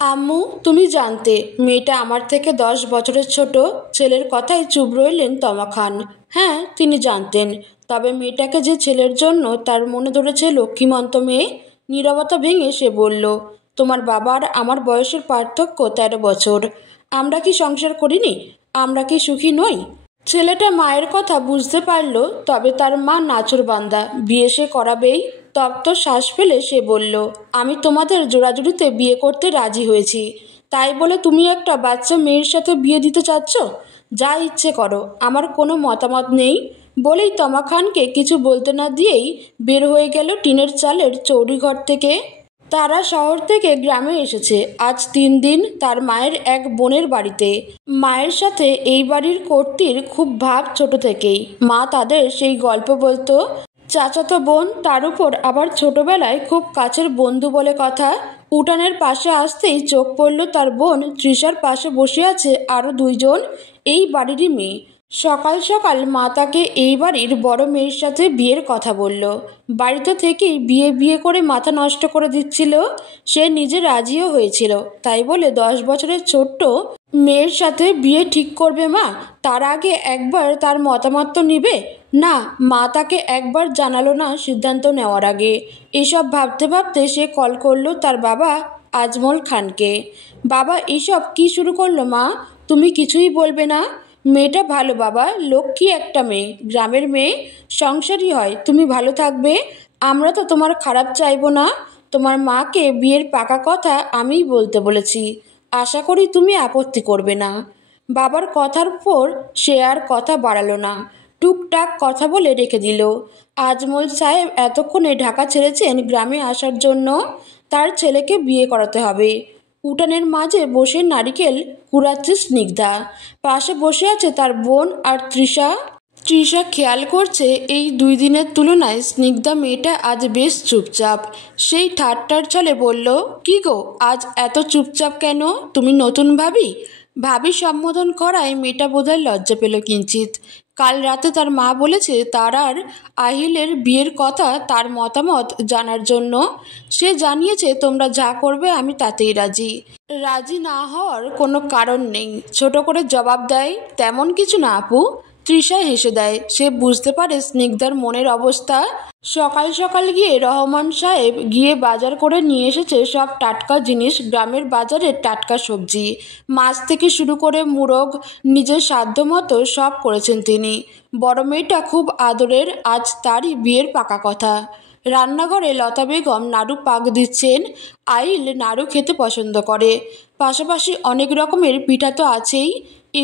আম্মু, তুমি জানতে মেয়েটা আমার থেকে 10 বছরের ছোট। ছেলের কথায় চুপ রইলেন তমা খান। হ্যাঁ, তিনি জানতেন। তবে মেয়েটাকে যে ছেলের জন্য তার মনে ধরেছে লক্ষ্মীমন্ত মেয়ে। নীরবতা ভেঙে সে বলল, তোমার বাবার আমার বয়সের পার্থক্য 13 বছর। আমরা কি সংসার করিনি? আমরা কি সুখী নই? ছেলেটা মায়ের কথা বুঝতে পারল, তবে তার মা নাছোড়বান্দা, বিয়ে সে করাবেই। তপ্ত শ্বাস ফেলে সে বলল, আমি তোমাদের জোড়াজুড়িতে বিয়ে করতে রাজি হয়েছি। তাই বলে তুমি একটা বাচ্চা মেয়ের সাথে বিয়ে দিতে চাচ্ছ? যা ইচ্ছে করো, আমার কোনো মতামত নেই। বলেই তমা খানকে কিছু বলতে না দিয়েই বের হয়ে গেল টিনের চালের চৌড়িঘর থেকে। তারা শহর থেকে গ্রামে এসেছে আজ 3 দিন তার মায়ের এক বোনের বাড়িতে। মায়ের সাথে এই বাড়ির কর্ত্রীর খুব ভাব ছোট থেকেই। মা তাদের সেই গল্প বলতো। চাচাতো বোন, তার উপর আবার ছোটবেলায় খুব কাছের বন্ধু বলে কথা। উঠানের পাশে আসতেই চোখ পড়ল তার বোন তৃষার পাশে বসে আছে আরও 2জন এই বাড়িরই মেয়ে। সকাল সকাল মা তাকে এই বাড়ির বড় মেয়ের সাথে বিয়ের কথা বলল। বাড়িতে থেকেই বিয়ে বিয়ে করে মাথা নষ্ট করে দিচ্ছিল। সে নিজে রাজিও হয়েছিল, তাই বলে 10 বছরের ছোট্ট মেয়ের সাথে বিয়ে ঠিক করবে মা? তার আগে একবার তার মতামত তো নিবে না? মা তাকে একবার জানালো না সিদ্ধান্ত নেওয়ার আগে? এসব ভাবতে ভাবতে সে কল করলো তার বাবা আজমল খানকে। বাবা, এসব কি শুরু করলো মা? তুমি কিছুই বলবে না? মেয়েটা ভালো বাবা, লক্ষ্মী একটা মেয়ে, গ্রামের মেয়ে, সংসারী হয়। তুমি ভালো থাকবে, আমরা তো তোমার খারাপ চাইবো না। তোমার মাকে বিয়ের পাকা কথা আমিই বলতে বলেছি, আশা করি তুমি আপত্তি করবে না। বাবার কথার পর সে আর কথা বাড়ালো না, টুকটাক কথা বলে রেখে দিল। আজমল সাহেব এতক্ষণে ঢাকা ছেড়েছেন গ্রামে আসার জন্য। তার ছেলেকে বিয়ে করাতে হবে। উঠানের মাঝে বসে নারিকেল কুড়াচ্ছে স্নিগ্ধা। পাশে বসে আছে তার বোন আর তৃষা। তৃষা খেয়াল করছে এই 2 দিনের তুলনায় স্নিগ্ধা মেয়েটা আজ বেশ চুপচাপ। সেই ঠাট্টার ছলে বলল, কি গো, আজ এত চুপচাপ কেন? তুমি নতুন ভাবি? ভাবি সম্বোধন করায় মেয়েটা বোধহয় লজ্জা পেল কিঞ্চিত। কাল রাতে তার মা বলেছে তার আর আহিলের বিয়ের কথা, তার মতামত জানার জন্য। সে জানিয়েছে তোমরা যা করবে আমি তাতেই রাজি। রাজি না হওয়ার কোনো কারণ নেই। ছোট করে জবাব দেয়, তেমন কিছু না আপু। তৃষা হেসে দেয়। সে বুঝতে পারে স্নিগ্ধার মনের অবস্থা। সকাল সকাল গিয়ে রহমান সাহেব গিয়ে বাজার করে নিয়ে এসেছে সব টাটকা জিনিস, গ্রামের বাজারের টাটকা সবজি, মাছ থেকে শুরু করে মুরগ, নিজের সাধ্যমতো সব করেছেন তিনি। বড় মেয়েটা খুব আদরের, আজ তারই বিয়ের পাকা কথা। রান্নাঘরে লতা বেগম নাড়ু পাক দিচ্ছেন। আইল নাড়ু খেতে পছন্দ করে, পাশাপাশি অনেক রকমের পিঠা তো আছেই।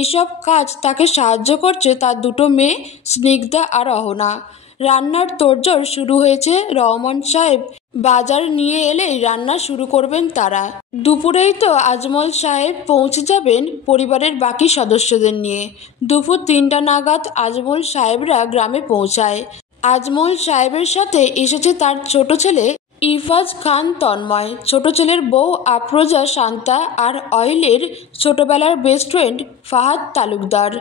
এসব কাজ তাকে সাহায্য করছে তার 2টো মেয়ে স্নিগ্ধা আর অহনা। রান্নার তোড়জোড় শুরু হয়েছে। রহমান সাহেব বাজার নিয়ে এলেই রান্না শুরু করবেন তারা। দুপুরেই তো আজমল সাহেব পৌঁছে যাবেন পরিবারের বাকি সদস্যদের নিয়ে। দুপুর 3টা নাগাদ আজমল সাহেবরা গ্রামে পৌঁছায়। আজমল সাহেবের সাথে এসেছে তার ছোট ছেলে ইফাজ খান তন্ময়, ছোট ছেলের বউ আফরোজা শান্তা আর অয়েলের ছোটবেলার বেস্ট ফ্রেন্ড ফাহাদ তালুকদার।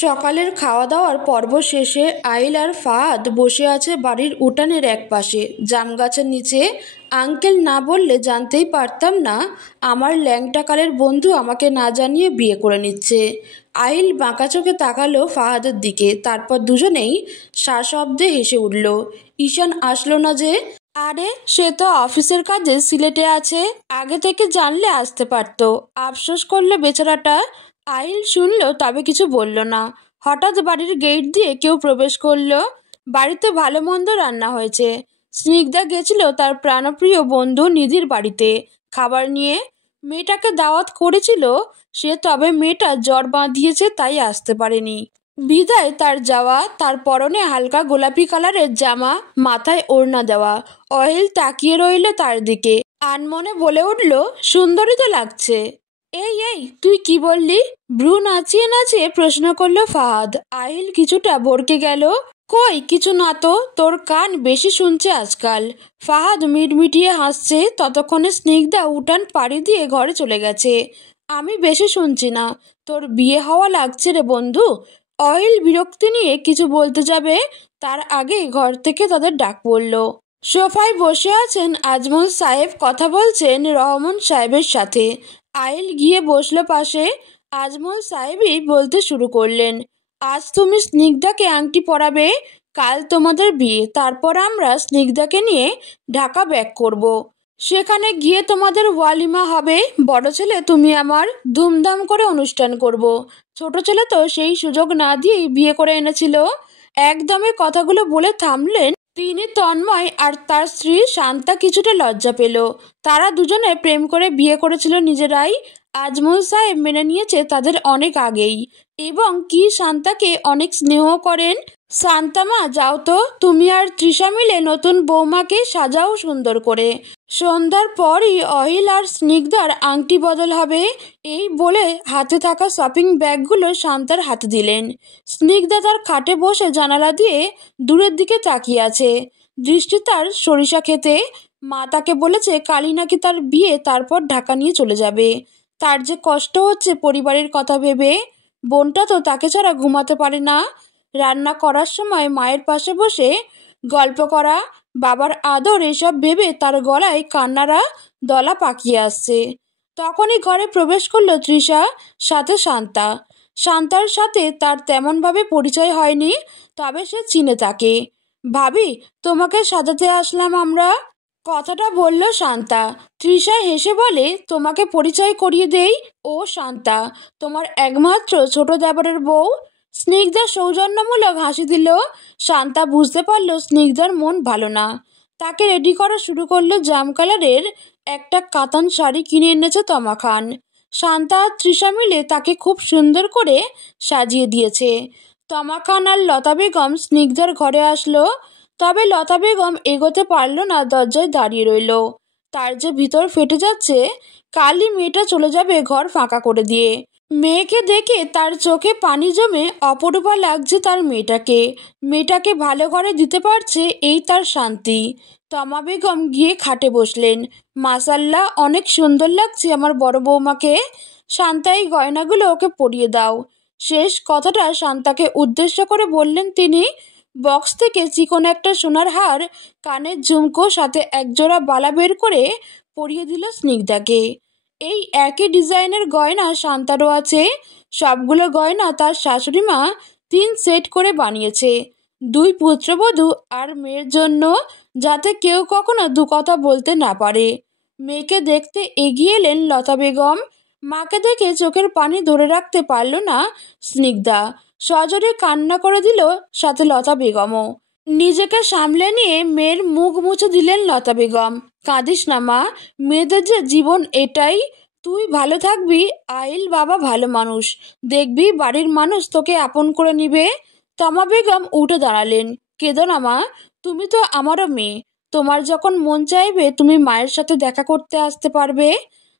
সকালের খাওয়া দাওয়ার পর্ব শেষে আইল আর ফাহাদ বসে আছে বাড়ির উঠানের এক পাশে জাম গাছের নিচে। আঙ্কেল না বললে জানতেই পারতাম না আমার ল্যাংটাকালের বন্ধু আমাকে না জানিয়ে বিয়ে করে নিচ্ছে। আহিল বাঁকা চোখে তাকালো ফাহাদের দিকে, তারপর দুজনেই সাশব্দে হেসে উঠল। ঈশান আসলো না যে? আরে, সে তো অফিসের কাজে সিলেটে আছে, আগে থেকে জানলে আসতে পারতো। আফসোস করলো বেচারাটা। আহিল শুনল, তবে কিছু বলল না। হঠাৎ বাড়ির গেট দিয়ে কেউ প্রবেশ করলো। বাড়িতে ভালো মন্দ রান্না হয়েছে। স্নিগ্ধা গেছিল তার প্রাণপ্রিয় বন্ধু নিধির বাড়িতে খাবার নিয়ে। মেয়েটাকে দাওয়াত করেছিল সে, তবে মেয়েটা জ্বর বাঁধিয়েছে তাই আসতে পারেনি। বিদায় তার যাওয়া। তার পরনে হালকা গোলাপি কালারের জামা, মাথায় ওড়না দেওয়া। অহিল তাকিয়ে রইল তার দিকে, আনমনে বলে উঠল, সুন্দরী তো লাগছে। এই এই, তুই কি বললি? ভ্রু নাচিয়ে নাচিয়ে প্রশ্ন করলো ফাহাদ। আহিল কিছুটা ভড়কে গেল। কই কিছু না তো, তোর কান বেশি শুনছে আজকাল। ফাহাদ মিটমিটিয়ে হাসছে। ততক্ষণে স্নিগ্ধা উঠান পাড়ি দিয়ে ঘরে চলে গেছে। আমি বেশি শুনছি না, তোর বিয়ে হওয়া লাগছে রে বন্ধু। অহিল বিরক্তি নিয়ে কিছু বলতে যাবে, তার আগে ঘর থেকে তাদের ডাক পড়ল। সোফায় বসে আছেন আজমল সাহেব, কথা বলছেন রহমান সাহেবের সাথে। আহিল গিয়ে বসলো পাশে। আজমল সাহেবই বলতে শুরু করলেন, আজ তুমি স্নিগ্ধাকে আংটি পরাবে, কাল তোমাদের বিয়ে, তারপর আমরা স্নিগ্ধাকে নিয়ে ঢাকা ব্যাক করব। সেখানে গিয়ে তোমাদের ওয়ালিমা হবে। বড় ছেলে তুমি আমার, ধুমধাম করে অনুষ্ঠান করব। ছোট ছেলে তো সেই সুযোগ না দিয়েই বিয়ে করে এনেছিল। একদমই কথাগুলো বলে থামলেন তিনি। তন্ময় আর তার স্ত্রী শান্তা কিছুটা লজ্জা পেল। তারা দুজনে প্রেম করে বিয়ে করেছিল নিজেরাই। আজমল সাহেব মেনে নিয়েছে তাদের অনেক আগেই, এবং কি শান্তাকে অনেক স্নেহ করেন। শান্তামা, যাও তো, তুমি আর তৃষা মিলে নতুন বৌমাকে সাজাও সুন্দর করে। সন্ধ্যার পরই অহিল আর স্নিগ্ধার আংটি বদল হবে। এই বলে হাতে থাকা শপিং ব্যাগগুলো শান্তার হাতে দিলেন। স্নিগ্ধা তার খাটে বসে জানালা দিয়ে দূরের দিকে তাকিয়ে আছে, দৃষ্টি তার সরিষা খেতে। মা তাকে বলেছে কালই নাকি তার বিয়ে, তারপর ঢাকা নিয়ে চলে যাবে। তার যে কষ্ট হচ্ছে পরিবারের কথা ভেবে। বোনটা তো তাকে ছাড়া ঘুমাতে পারে না। রান্না করার সময় মায়ের পাশে বসে গল্প করা, বাবার আদর, এসব ভেবে তার গলায় কান্নারা দলা পাকিয়ে আসছে। তখনই ঘরে প্রবেশ করলো তৃষা, সাথে শান্তা। শান্তার সাথে তার তেমনভাবে পরিচয় হয়নি, তবে সে চিনে তাকে। ভাবি, তোমাকে সাজাতে আসলাম আমরা, কথাটা বলল শান্তা। তৃষা হেসে বলে, তোমাকে পরিচয় করিয়ে দেই, ও শান্তা, তোমার একমাত্র ছোট দেবরের বউ। স্নিগ্ধা সৌজন্যমূলক হাসি দিল। শান্তা বুঝতে পারল স্নিগ্ধার মন ভালো না। তাকে রেডি করা শুরু করলো। জাম কালারের একটা কাতান শাড়ি কিনে এনেছে তমা খান। শান্তা আর তৃষা মিলে তাকে খুব সুন্দর করে সাজিয়ে দিয়েছে। তমা খান আর লতা বেগম স্নিগ্ধার ঘরে আসলো। তবে লতা বেগম এগোতে পারল না, দরজায় দাঁড়িয়ে রইল। তার যে ভিতর ফেটে যাচ্ছে, কালই মেয়েটা চলে যাবে ঘর ফাঁকা করে দিয়ে। মেয়েকে দেখে তার চোখে পানি জমে। অপরূপা লাগছে তার মেয়েটাকে। মেয়েটাকে ভালো ঘরে দিতে পারছে, এই তার শান্তি। তমা বেগম গিয়ে খাটে বসলেন। মাশাআল্লাহ, অনেক সুন্দর লাগছে আমার বড় বৌমাকে। শান্তা, এই গয়নাগুলো ওকে পরিয়ে দাও। শেষ কথাটা শান্তাকে উদ্দেশ্য করে বললেন তিনি। বক্স থেকে চিকন একটা সোনার হার, কানের ঝুমকো, সাথে একজোড়া বালা বের করে পরিয়ে দিল স্নিগ্ধাকে। এই একই ডিজাইনের গয়না শান্তারও আছে। সবগুলো গয়না তার শাশুড়ি মা 3 সেট করে বানিয়েছে, 2 পুত্রবধূ আর মেয়ের জন্য, যাতে কেউ কখনো দু কথা বলতে না পারে। মেয়েকে দেখতে এগিয়ে এলেন লতা বেগম। মাকে দেখে চোখের পানি ধরে রাখতে পারল না স্নিগ্ধা। সজোরে কান্না করে দিল, সাথে লতা বেগমও। নিজেকে সামলে নিয়ে মেয়ের মুখ মুছে দিলেন লতা বেগম। কাঁদিস না মা, মেয়েদের যে জীবন এটাই। তুই ভালো থাকবি। আইল বাবা ভালো মানুষ, দেখবি বাড়ির মানুষ তোকে আপন করে নিবে। তমা বেগম উঠে দাঁড়ালেন। কেঁদো না মা, তুমি তো আমারও মেয়ে। তোমার যখন মন চাইবে তুমি মায়ের সাথে দেখা করতে আসতে পারবে।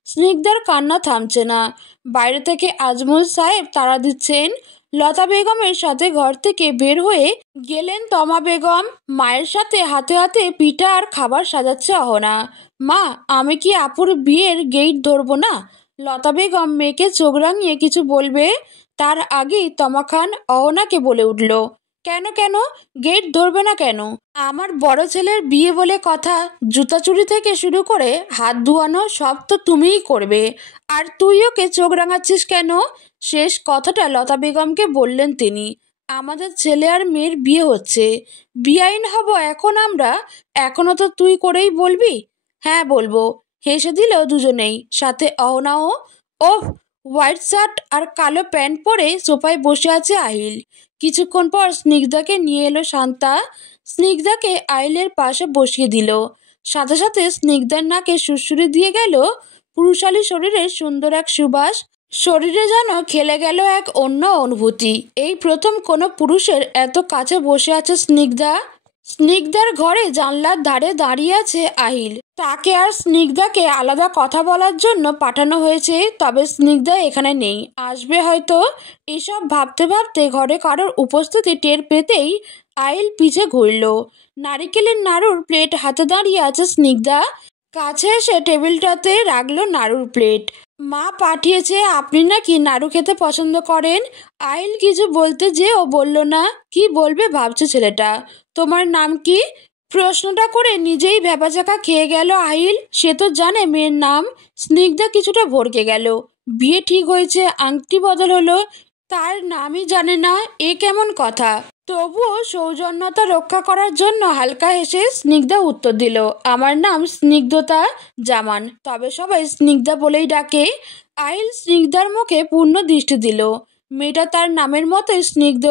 স্নিগ্ধার কান্না থামছে না। বাইরে থেকে আজমল সাহেব তাড়া দিচ্ছেন। লতা বেগমের সাথে ঘর থেকে বের হয়ে গেলেন তমা বেগম। মায়ের সাথে হাতে হাতে পিঠা আর খাবার সাজাচ্ছে অহনা। মা, আমি কি আপুর বিয়ের গেট ধরবো না? লতা বেগম মেয়েকে চোখ রাঙিয়ে কিছু বলবে, তার আগেই তমা খান অহনাকে বলে উঠল, কেন কেন, গেট ধরবে না কেন? আমার বড় ছেলের বিয়ে বলে কথা, জুতা চুরি থেকে শুরু করে হাত ধোয়ানো সব তো তুমিই করবে, আর তুই ওকে চোখ রাঙাচ্ছিস কেন? শেষ কথাটা লতা বেগমকে বললেন তিনি। আমাদের ছেলে আর মেয়ের বিয়ে হচ্ছে, বেআইন হব এখন আমরা, এখনো তো তুই করেই বলবি। হ্যাঁ বলবো, হেসে দিল দুজনেই, সাথে অহনাও। ওহ, হোয়াইট শার্ট আর কালো প্যান্ট পরে সোফায় বসে আছে আহিল। কিছুক্ষণ পর স্নিগ্ধাকে নিয়ে এলো শান্তা। স্নিগ্ধাকে আহিলের পাশে বসিয়ে দিল। সাথে সাথে স্নিগ্ধার নাকে সুড়সুড়ি দিয়ে গেল পুরুষালী শরীরের সুন্দর এক সুবাস। শরীরে যেন খেলে গেল এক অন্য অনুভূতি। এই প্রথম কোনো পুরুষের এত কাছে বসে আছে স্নিগ্ধা। স্নিগ্ধার ঘরে জানলার ধারে দাঁড়িয়ে আছে আহিল। তাকে আর স্নিগ্ধাকে আলাদা কথা বলার জন্য পাঠানো হয়েছে, তবে স্নিগ্ধা এখানে নেই, আসবে হয়তো। এসব ভাবতে ভাবতে ঘরে কারোর উপস্থিতি টের পেতেই আহিল পিছে ঘুরল। নারিকেলের নাড়ুর প্লেট হাতে দাঁড়িয়ে আছে স্নিগ্ধা। কাছে এসে টেবিলটাতে রাখলো নাড়ুর প্লেট। মা পাঠিয়েছে, আপনি নাকি নাড়ু খেতে পছন্দ করেন। আহিল কিছু বলতে যে ও বলল না। কি বলবে ভাবছে ছেলেটা। তোমার নাম কি? প্রশ্নটা করে নিজেই ভ্যাবাচাকা খেয়ে গেল আহিল। সে তো জানে মেয়ের নাম। স্নিগ্ধা কিছুটা ভড়কে গেল। বিয়ে ঠিক হয়েছে, আংটি বদল হলো, তার নামই জানে না, এ কেমন কথা? তবুও সৌজন্যতা রক্ষা করার জন্য হালকা হেসে স্নিগ্ধা উত্তর দিল, আমার নাম স্নিগ্ধতা জামান, তবে সবাই স্নিগ্ধা বলেই ডাকে। আহিল স্নিগ্ধার মুখে পূর্ণ দৃষ্টি দিল। মেয়েটা তার নামের মতোই স্নিগ্ধ।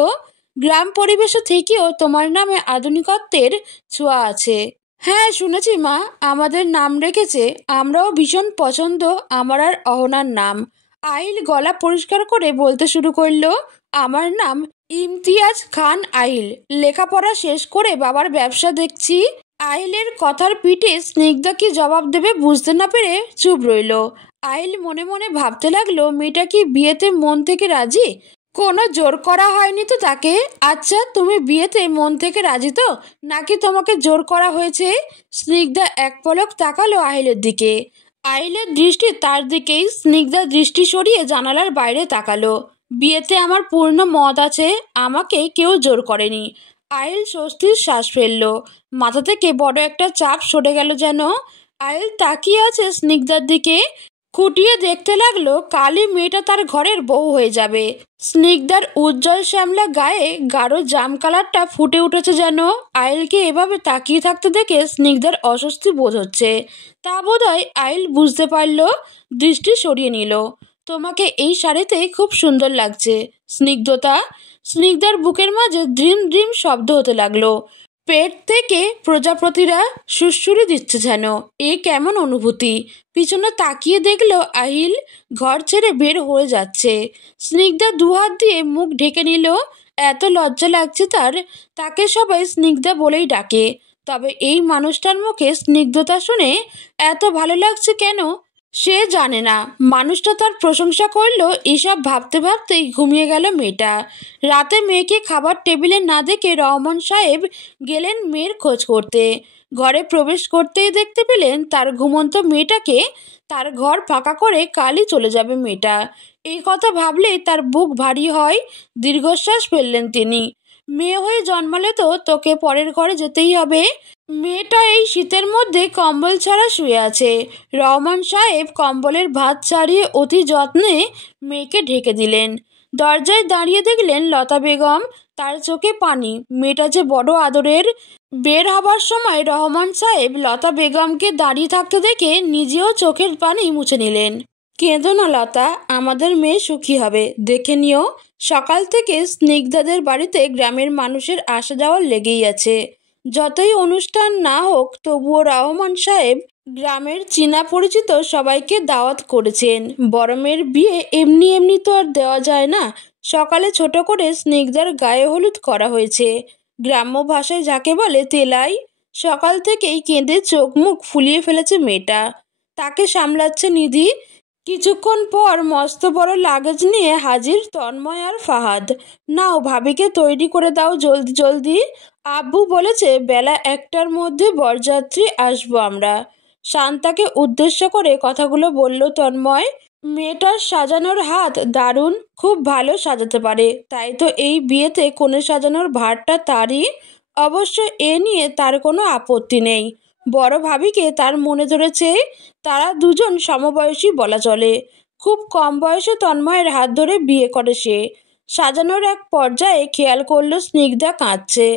গ্রাম পরিবেশে থেকেও তোমার নামে আধুনিকত্বের ছোঁয়া আছে। হ্যাঁ শুনেছি মা, আমাদের নাম রেখেছে, আমরাও ভীষণ পছন্দ আমার আর অহনার নাম। আহিল গলা পরিষ্কার করে বলতে শুরু করলো, আমার নাম ইমতিয়াজ খান আহিল। লেখাপড়া শেষ করে বাবার ব্যবসা দেখছি। আহিলের কথার পিঠে স্নিগ্ধা কি জবাব দেবে বুঝতে না পেরে চুপ রইল। আহিল মনে মনে ভাবতে লাগলো, মেয়েটা কি বিয়েতে মন থেকে রাজি? কোনো জোর করা হয়নি তো তাকে? আচ্ছা তুমি বিয়েতে মন থেকে রাজি তো, নাকি তোমাকে জোর করা হয়েছে? স্নিগ্ধা এক পলক তাকালো আহিলের দিকে। আহিলের দৃষ্টি তার দিকেই। স্নিগ্ধা দৃষ্টি সরিয়ে জানালার বাইরে তাকালো। বিয়েতে আমার পূর্ণ মত আছে, আমাকে কেউ জোর করেনি। আহিল স্বস্তির শ্বাস ফেললো। মাথা থেকে বড় একটা চাপ সরে গেল যেন। আহিল তাকিয়ে আছে স্নিগ্ধার দিকে। খুঁটিয়ে দেখতে লাগলো, কালই মেয়েটা তার ঘরের বউ হয়ে যাবে। স্নিগ্ধার উজ্জ্বল শ্যামলা গায়ে গাঢ় জাম কালারটা ফুটে উঠেছে যেন। আহিলকে এভাবে তাকিয়ে থাকতে দেখে স্নিগ্ধার অস্বস্তি বোধ হচ্ছে। তা বোধহয় আহিল বুঝতে পারল। দৃষ্টি সরিয়ে নিল। তোমাকে এই শাড়িতে খুব সুন্দর লাগছে স্নিগ্ধতা। স্নিগ্ধার বুকের মাঝে ড্রিম ড্রিম শব্দ হতে লাগলো। পেট থেকে প্রজাপতিরা সুড়সুড়ি দিচ্ছে যেন। এ কেমন অনুভূতি? পিছনে তাকিয়ে দেখলো আহিল ঘর ছেড়ে বের হয়ে যাচ্ছে। স্নিগ্ধা দুহাত দিয়ে মুখ ঢেকে নিল। এত লজ্জা লাগছে তার। তাকে সবাই স্নিগ্ধা বলেই ডাকে। তবে এই মানুষটার মুখে স্নিগ্ধতা শুনে এত ভালো লাগছে কেন সে জানে না। মানুষটা তার প্রশংসা করলো। এসব ভাবতে ভাবতেই ঘুমিয়ে গেল মেয়েটা। রাতে মেয়েকে খাবার টেবিলে না দেখে রহমান সাহেব গেলেন মেয়ের খোঁজ করতে। ঘরে প্রবেশ করতেই দেখতে পেলেন তার ঘুমন্ত মেয়েটাকে। তার ঘর ফাঁকা করে কালই চলে যাবে মেয়েটা। এই কথা ভাবলেই তার বুক ভারী হয়। দীর্ঘশ্বাস ফেললেন তিনি। মেয়ে হয়ে জন্মালে তো তোকে পরের ঘরে যেতেই হবে। মেয়েটা এই শীতের মধ্যে কম্বল ছাড়া শুয়ে আছে। রহমান সাহেব কম্বলের ভাঁজ ছাড়িয়ে অতি যত্নে মেয়েকে ঢেকে দিলেন। দরজায় দাঁড়িয়ে দেখলেন লতা বেগম। তার চোখে পানি। মেয়েটা যে বড় আদরের। বের হবার সময় রহমান সাহেব লতা বেগমকে দাঁড়িয়ে থাকতে দেখে নিজেও চোখের পানি মুছে নিলেন। কেঁদো না লতা, আমাদের মেয়ে সুখী হবে, দেখে নিও। সকাল থেকে স্নিগ্ধাদের বাড়িতে গ্রামের মানুষের আসা যাওয়ার লেগেই আছে। যতই অনুষ্ঠান না হোক তবুও রহমান সাহেব গ্রামের চীনা পরিচিত সবাইকে দাওয়াত করেছেন। বড় মেয়ের বিয়ে এমনি এমনি তো আর দেওয়া যায় না। সকালে ছোট করে স্নিগ্ধার গায়ে হলুদ করা হয়েছে। গ্রাম্য ভাষায় যাকে বলে তেলাই। সকাল থেকেই কেঁদে চোখ মুখ ফুলিয়ে ফেলেছে মেয়েটা। তাকে সামলাচ্ছে নিধি। কিছুক্ষণ পর মস্ত বড় লাগেজ নিয়ে হাজির তন্ময় আর ফাহাদ। নাও ভাবিকে তৈরি করে দাও জলদি জলদি। আব্বু বলেছে বেলা 1টার মধ্যে বরযাত্রী আসবো আমরা। শান্তাকে উদ্দেশ্য করে কথাগুলো বলল তন্ময়। মেয়েটার সাজানোর হাত দারুণ, খুব ভালো সাজাতে পারে। তাই তো এই বিয়েতে কোণে সাজানোর ভারটা তারই। অবশ্য এ নিয়ে তার কোনো আপত্তি নেই। বড় ভাবিকে তার মনে ধরেছে। তারা দুজন সমবয়সী বলা চলে। খুব কম বয়সে তন্ময়ের হাত ধরে বিয়ে করে সে। সাজানোর এক পর্যায়ে খেয়াল করলো স্নিগ্ধা কাঁদছে।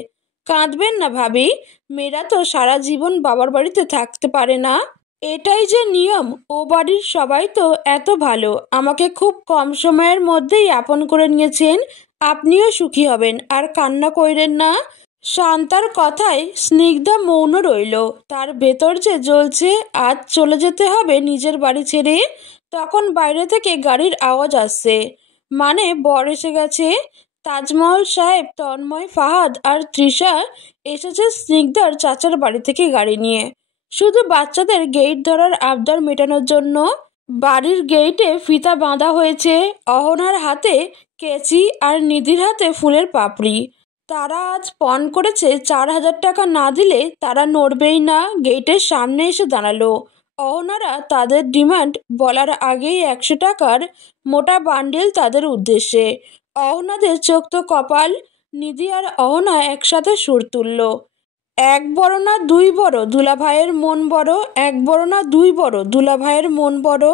কাঁদবেন না ভাবি, মেয়েরা তো সারা জীবন বাবার বাড়িতে থাকতে পারে না। এটাই যে নিয়ম। ও বাড়ির সবাই তো এত ভালো, আমাকে খুব কম সময়ের মধ্যেই আপন করে নিয়েছেন। আপনিও সুখী হবেন, আর কান্না কইরেন না। শান্তার কথায় স্নিগ্ধা মৌন রইল। তার ভেতর যে জ্বলছে, আজ চলে যেতে হবে নিজের বাড়ি ছেড়ে। তখন বাইরে থেকে গাড়ির আওয়াজ আসছে। মানে বর এসে গেছে। তাজমহল সাহেব, তন্ময়, ফাহাদ আর তৃষা এসেছে স্নিগ্ধার চাচার বাড়ি থেকে গাড়ি নিয়ে। শুধু বাচ্চাদের গেট ধরার আবদার মেটানোর জন্য। বাড়ির গেইটে ফিতা বাঁধা হয়েছে। অহনার হাতে কেচি আর নিধির হাতে ফুলের পাপড়ি। তারা আজ পণ করেছে 4,000 টাকা না দিলে তারা নড়বেই না। গেটের সামনে এসে দাঁড়ালো। অহনারা তাদের ডিমান্ড বলার আগেই 100 টাকার মোটা বান্ডিল তাদের উদ্দেশ্যে। অহনাদের চোখ তো কপাল। নিধি আর অহনা একসাথে সুর তুলল। এক বড় না দুই বড় দুলাভাইয়ের মন বড়, এক বড় না দুই বড় দুলাভাইয়ের মন বড়।